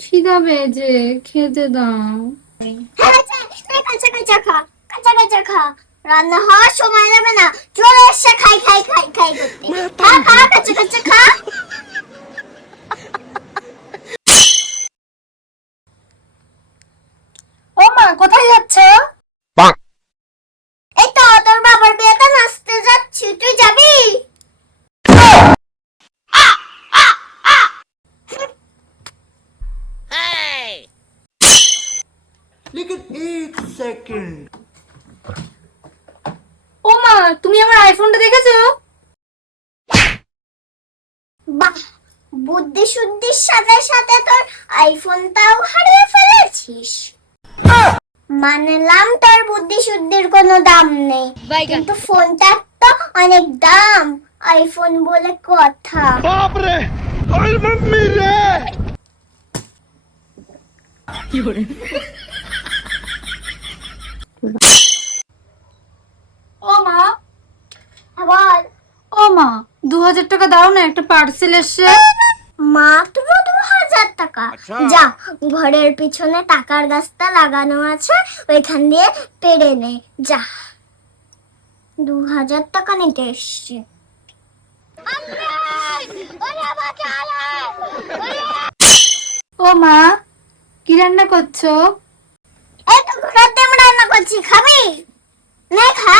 খিদা পেয়েছে, খেতে দাও। কাঁচা কাঁচা খা, কাঁচা কাঁচা খা, রান্না হওয়ার সময় যাবে না, চলে এসে খাই খাই খাই খাই করতে। খা খা, কাঁচা কাঁচা খা। ও মা, কোথায় যাচ্ছ? এই তো তোর বাবার বিয়েতে নাচতে যাচ্ছি, তুই যাবি? लेकिन एक सेकंड। ও মা, তুমি আমার আইফোনটা দেখেছো? বাহ, বুদ্ধি শুদ্ধির সাথে সাথে তোর আইফোনটাও হারিয়ে ফেলেছিস। মানলাম তোর বুদ্ধি শুদ্ধির কোনো দাম নেই, কিন্তু ফোনটার তো অনেক দাম, আইফোন বলে কথা। बाप रे, ओए मम्मी रे। ও মা, আবার ও মা, 2000 টাকা দাও না, একটা পার্সেল এসছে। মাত্র 2000 টাকা? যা, ঘরের পিছনে টাকার গাছটা লাগানো আছে, ওইখান দিয়ে পেড়ে নে যা। 2000 টাকা নিতে এসছি। ও মা, কি রান্না করছো? এই তো ঘোড়ার ডিম রান্না করছি, খাবি? নে খা।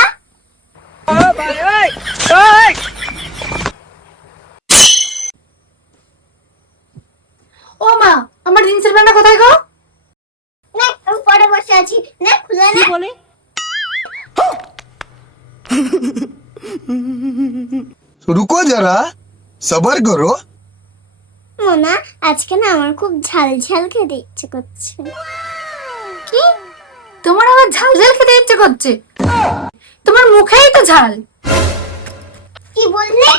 ও মা, আমার জিন্সের প্যান্টটা কোথায় গো? নে, উপরে বসে আছি, নে খুলে নে। বলে रुको जरा सबर करो। মোনা, আজকে না আমার খুব ঝাল ঝাল খেতে ইচ্ছে করছে। কি? তোমার আবার ঝাল ঝাল খেতে ইচ্ছে করছে? তোমার মুখেই তো ঝাল। কি বললে?